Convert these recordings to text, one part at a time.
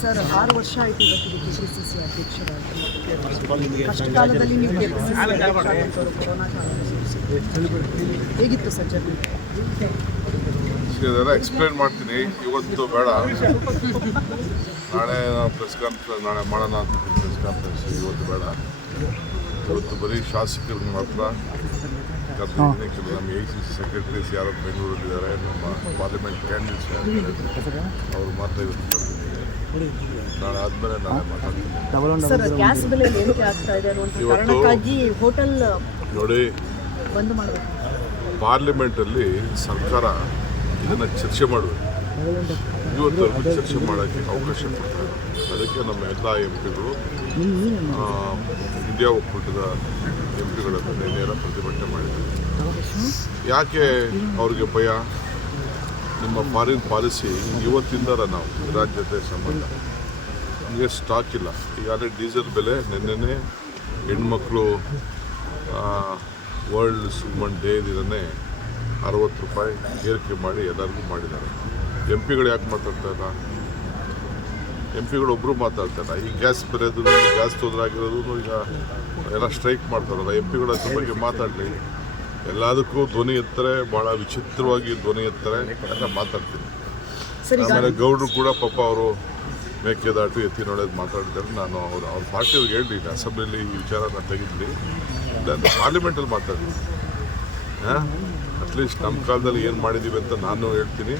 Sir 6 ವರ್ಷ ಆಯಿತು ಇವತ್ತಿಗೆ KPCC ಅಧ್ಯಕ್ಷರಾಗಿ. ಕಷ್ಟಕಾಲದಲ್ಲಿ ನೀವು ಕೊರೋನಾ ಹೇಗಿತ್ತು ಸರ್ ಜರ್ನಿ? ಇದೆಲ್ಲ ಎಕ್ಸ್ಪ್ಲೇನ್ ಮಾಡ್ತೀನಿ, ಇವತ್ತು ಬೇಡ, ನಾಳೆ ಪ್ರೆಸ್ ಕಾನ್ಫರೆನ್ಸ್ ನಾಳೆ ಮಾಡೋಣ ಅಂತ ಪ್ರೆಸ್ ಕಾನ್ಫರೆನ್ಸ್, ಇವತ್ತು ಬೇಡ. ಇವತ್ತು ಬರೀ ಶಾಸಕರಿಗೆ ಮಾತ್ರ ಕರೆದಿದ್ದೀನಿ. ಕೆಲವು ನಮ್ಮ AICC ಸೆಕ್ರೆಟರೀಸ್ ಯಾರು ಬೆಂಗಳೂರಲ್ಲಿದ್ದಾರೆ, ನಮ್ಮ ಪಾರ್ಲಿಮೆಂಟ್ ಕ್ಯಾಂಡಿಡೇಟ್ಸ್ ಯಾರು ಅವ್ರು ಮಾತ್ರ ಇವತ್ತು ಕರೆದಿದ್ದೀನಿ. ನಾಳೆ ಆದಮೇಲೆ ನಾಳೆ ಮಾತಾಡ್ತೀನಿ. ಸರ್, ಗ್ಯಾಸ್ ಬೆಲೆ ಏರಿಕೆ ಆಗ್ತಾ ಇದೆ ಅನ್ನುವಂಥ ಕಾರಣಕ್ಕಾಗಿ ಹೋಟೆಲ್ ನೋಡಿ, ಬಂದ್ ಮಾಡಬೇಕು. ಪಾರ್ಲಿಮೆಂಟಲ್ಲಿ ಸರ್ಕಾರ ಇದನ್ನು ಚರ್ಚೆ ಮಾಡಬೇಕು. ಇವತ್ತು ಚರ್ಚೆ ಮಾಡೋಕ್ಕೆ ಅವಕಾಶ ಕೊಡ್ತಾರೆ. ಅದಕ್ಕೆ ನಮ್ಮ ಎಲ್ಲ MP ಗಳು ಇಂಡಿಯಾ ಒಕ್ಕೂಟದ MP ಗಳನ್ನು ನೇರ ಪ್ರತಿಭಟನೆ ಮಾಡಿದ್ದಾರೆ. ಯಾಕೆ ಅವ್ರಿಗೆ ಭಯ? ನಿಮ್ಮ ಫಾರಿನ್ ಪಾಲಿಸಿ ಇವತ್ತಿಂದ ನಾವು ರಾಜ್ಯತೆ ಸಂಬಂಧ ನಮಗೆ ಸ್ಟಾಕ್ ಇಲ್ಲ. ಈಗಾಗಲೇ ಡೀಸೆಲ್ ಬೆಲೆ ನಿನ್ನೆನೇ ಹೆಣ್ಮಕ್ಳು ವರ್ಲ್ಡ್ ವುಮನ್ ಡೇ ದಿನನೇ 60 ರೂಪಾಯಿ ಏರಿಕೆ ಮಾಡಿ ಎಲ್ಲರಿಗೂ ಮಾಡಿದ್ದಾರೆ. MP ಗಳು ಯಾಕೆ ಮಾತಾಡ್ತಾ ಇಲ್ಲ? MP ಗಳು ಒಬ್ಬರು ಮಾತಾಡ್ತಾ ಇಲ್ಲ. ಈ ಗ್ಯಾಸ್ ಬೆಲೆದು, ಗ್ಯಾಸ್ ತೊಂದರೆ ಆಗಿರೋದು, ಈಗ ಎಲ್ಲ ಸ್ಟ್ರೈಕ್ ಮಾಡ್ತಾರಲ್ಲ, MP ಗಳು ಅದ್ರ ಬಗ್ಗೆ ಮಾತಾಡಲಿ. ಎಲ್ಲದಕ್ಕೂ ಧ್ವನಿ ಎತ್ತಾರೆ, ಭಾಳ ವಿಚಿತ್ರವಾಗಿ ಧ್ವನಿ ಎತ್ತಾರೆ ಅಂತ ಮಾತಾಡ್ತೀನಿ. ಆಮೇಲೆ ಗೌಡ್ರು ಕೂಡ ಪಾಪ ಅವರು ಮೇಕೆದಾಟು ಎತ್ತಿ ನೋಡೋದು ಮಾತಾಡ್ತಾರೆ. ನಾನು ಅವ್ರ ಪಾರ್ಟಿಯವ್ರಿಗೆ ಹೇಳಲಿಲ್ಲ, ಅಸೆಂಬ್ಲಿಯಲ್ಲಿ ಈ ವಿಚಾರನ ತೆಗೆದ್ಲಿ, ಪಾರ್ಲಿಮೆಂಟಲ್ಲಿ ಮಾತಾಡಲಿ. ಅಟ್ಲೀಸ್ಟ್ ನಮ್ಮ ಕಾಲದಲ್ಲಿ ಏನು ಮಾಡಿದ್ದೀವಿ ಅಂತ ನಾನು ಹೇಳ್ತೀನಿ.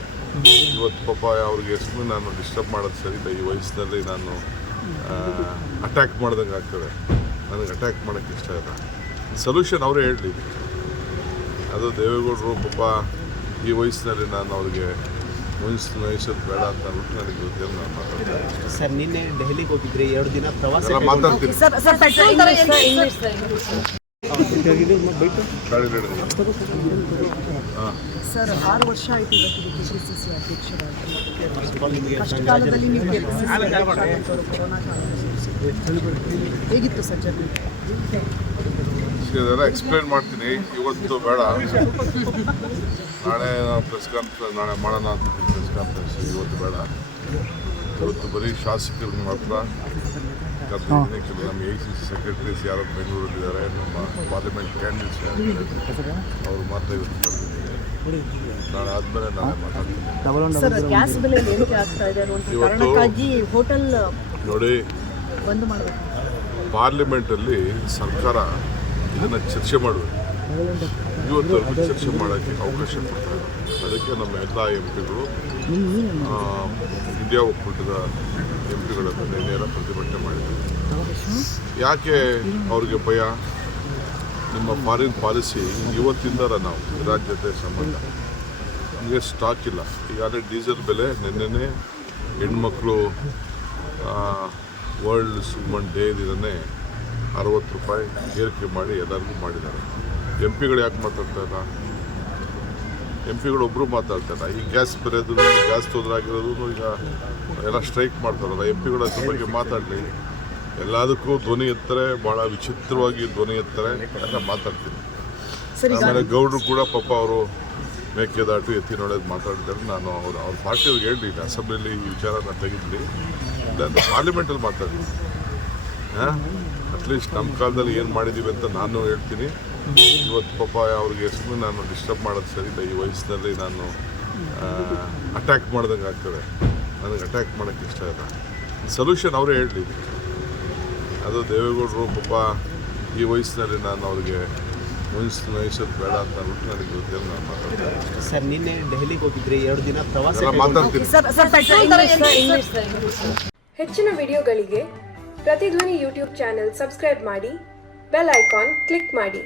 ಇವತ್ತು ಪಾಪ ಅವ್ರಿಗೆ ಸುಮ್ಮನೆ ನಾನು ಡಿಸ್ಟರ್ಬ್ ಮಾಡೋದು ಸರಿ ಇಲ್ಲ. ಈ ವಯಸ್ಸಿನಲ್ಲಿ ನಾನು ಅಟ್ಯಾಕ್ ಮಾಡ್ದಂಗೆ ಆಗ್ತದೆ. ನನಗೆ ಅಟ್ಯಾಕ್ ಮಾಡೋಕ್ಕೆ ಇಷ್ಟ ಇಲ್ಲ. ಸೊಲ್ಯೂಷನ್ ಅವರೇ ಹೇಳಲಿ. ಅದು ದೇವೇಗೌಡರು ಪಾಪ ಈ ವಯಸ್ಸಿನಲ್ಲಿ ನಾನು ಅವ್ರಿಗೆ ವಹಿಸೋದು ಬೇಡ ಅಂತ ಅಂದ್ಬಿಟ್ಟು ನನಗೆ ಗೊತ್ತಿಲ್ಲ. ನಾನು ಮಾತಾಡ್ತೀನಿ. ಸರ್, ನಿನ್ನೆ ದೆಹಲಿಗೆ ಹೋಗಿದ್ರಿ, 2 ದಿನ ಪ್ರವಾಸ ಮಾತಾಡ್ತೀನಿ. ಸರ್, 6 ವರ್ಷ ಆಯಿತು ಇವತ್ತಿಗೆ KPCC ಅಧ್ಯಕ್ಷರಾಗಿ. ಕಷ್ಟಕಾಲದಲ್ಲಿ ನೀವು ಕೊರೋನಾ ಹೇಗಿತ್ತು ಸರ್ ಜರ್ನಿ? ಇದೆಲ್ಲ ಎಕ್ಸ್ಪ್ಲೇನ್ ಮಾಡ್ತೀನಿ, ಇವತ್ತು ಬೇಡ, ನಾಳೆ ಪ್ರೆಸ್ ಕಾನ್ಫರೆನ್ಸ್ ನಾಳೆ ಮಾಡೋಣ ಅಂತ ಪ್ರೆಸ್ ಕಾನ್ಫರೆನ್ಸ್, ಇವತ್ತು ಬೇಡ. ಇವತ್ತು ಬರೀ ಶಾಸಕರಿಗೆ ಮಾತ್ರ ಕರೆದಿದ್ದೀನಿ. ಕೆಲವು ನಮ್ಮ AICC ಸೆಕ್ರೆಟರೀಸ್ ಯಾರು ಬೆಂಗಳೂರಲ್ಲಿದ್ದಾರೆ, ನಮ್ಮ ಪಾರ್ಲಿಮೆಂಟ್ ಕ್ಯಾಂಡಿಡೇಟ್ಸ್ ಯಾರು ಅವ್ರು ಮಾತ್ರ ಇವತ್ತು ಕರೆದಿದ್ದೀನಿ. ನಾಳೆ ಆದಮೇಲೆ ನಾಳೆ ಮಾತಾಡ್ತೀನಿ. ಸರ್, ಗ್ಯಾಸ್ ಬೆಲೆ ಏರಿಕೆ ಆಗ್ತಾ ಇದೆ ಅನ್ನುವಂಥ ಕಾರಣಕ್ಕಾಗಿ ಹೋಟೆಲ್ ನೋಡಿ, ಬಂದ್ ಮಾಡಬೇಕು. ಪಾರ್ಲಿಮೆಂಟಲ್ಲಿ ಸರ್ಕಾರ ಇದನ್ನು ಚರ್ಚೆ ಮಾಡಬೇಕು. ಇವತ್ತು ಚರ್ಚೆ ಮಾಡೋಕ್ಕೆ ಅವಕಾಶ ಕೊಡ್ತಾರೆ. ಅದಕ್ಕೆ ನಮ್ಮ ಎಲ್ಲ MP ಗಳು ಇಂಡಿಯಾ ಒಕ್ಕೂಟದ MP ಗಳನ್ನು ನೇರ ಪ್ರತಿಭಟನೆ ಮಾಡಿದ್ದಾರೆ. ಯಾಕೆ ಅವ್ರಿಗೆ ಭಯ? ನಿಮ್ಮ ಫಾರಿನ್ ಪಾಲಿಸಿ ಇವತ್ತಿಂದ ನಾವು ರಾಜ್ಯತೆ ಸಂಬಂಧ ನಮಗೆ ಸ್ಟಾಕ್ ಇಲ್ಲ. ಈಗಾಗಲೇ ಡೀಸೆಲ್ ಬೆಲೆ ನಿನ್ನೆನೇ ಹೆಣ್ಮಕ್ಳು ವರ್ಲ್ಡ್ ವುಮನ್ ಡೇ ದಿನನೇ 60 ರೂಪಾಯಿ ಏರಿಕೆ ಮಾಡಿ ಎಲ್ಲರಿಗೂ ಮಾಡಿದ್ದಾರೆ. MP ಗಳು ಯಾಕೆ ಮಾತಾಡ್ತಾ ಇಲ್ಲ? MP ಗಳು ಒಬ್ಬರು ಮಾತಾಡ್ತಾ ಇಲ್ಲ. ಈ ಗ್ಯಾಸ್ ಬೆಲೆದು, ಗ್ಯಾಸ್ ತೊಂದರೆ ಆಗಿರೋದು, ಈಗ ಎಲ್ಲ ಸ್ಟ್ರೈಕ್ ಮಾಡ್ತಾರಲ್ಲ, MP ಗಳು ಅದ್ರ ಬಗ್ಗೆ ಮಾತಾಡಲಿ. ಎಲ್ಲದಕ್ಕೂ ಧ್ವನಿ ಎತ್ತಾರೆ, ಭಾಳ ವಿಚಿತ್ರವಾಗಿ ಧ್ವನಿ ಎತ್ತಾರೆ ಅಂತ ಮಾತಾಡ್ತೀನಿ. ಆಮೇಲೆ ಗೌಡ್ರು ಕೂಡ ಪಾಪ ಅವರು ಮೇಕೆದಾಟು ಎತ್ತಿ ನೋಡೋದು ಮಾತಾಡ್ತಾರೆ. ನಾನು ಅವ್ರ ಪಾರ್ಟಿಯವ್ರಿಗೆ ಹೇಳಲಿಲ್ಲ, ಅಸೆಂಬ್ಲಿಯಲ್ಲಿ ಈ ವಿಚಾರನ ತೆಗೆದ್ಲಿ, ಪಾರ್ಲಿಮೆಂಟಲ್ಲಿ ಮಾತಾಡಲಿ. ಅಟ್ಲೀಸ್ಟ್ ನಮ್ಮ ಕಾಲದಲ್ಲಿ ಏನು ಮಾಡಿದ್ದೀವಿ ಅಂತ ನಾನು ಹೇಳ್ತೀನಿ. ಇವತ್ತು ಪಾಪ ಅವ್ರಿಗೆ ಸುಮ್ಮನೆ ನಾನು ಡಿಸ್ಟರ್ಬ್ ಮಾಡೋದು ಸರಿ ಇಲ್ಲ. ಈ ವಯಸ್ಸಿನಲ್ಲಿ ನಾನು ಅಟ್ಯಾಕ್ ಮಾಡ್ದಂಗೆ ಆಗ್ತದೆ. ನನಗೆ ಅಟ್ಯಾಕ್ ಮಾಡೋಕ್ಕೆ ಇಷ್ಟ ಇಲ್ಲ. ಸೊಲ್ಯೂಷನ್ ಅವರೇ ಹೇಳಲಿ. ಅದು ದೇವೇಗೌಡರು ಪಾಪ ಈ ವಯಸ್ಸಿನಲ್ಲಿ ನಾನು ಅವ್ರಿಗೆ ವಹಿಸೋದು ಬೇಡ ಅಂತ ಅಂದ್ಬಿಟ್ಟು ನನಗೆ ಗೊತ್ತಿಲ್ಲ. ನಾನು ಮಾತಾಡ್ತೀನಿ. ಸರ್, ನಿನ್ನೆ ದೆಹಲಿಗೆ ಹೋಗಿದ್ರಿ, 2 ದಿನ ಪ್ರವಾಸ ಮಾತಾಡ್ತೀನಿ. ಹೆಚ್ಚಿನ ವಿಡಿಯೋಗಳಿಗೆ ಪ್ರತಿಧ್ವನಿ ಯೂಟ್ಯೂಬ್ ಚಾನೆಲ್ ಸಬ್ಸ್ಕ್ರೈಬ್ ಮಾಡಿ, ಬೆಲ್ ಐಕಾನ್ ಕ್ಲಿಕ್ ಮಾಡಿ.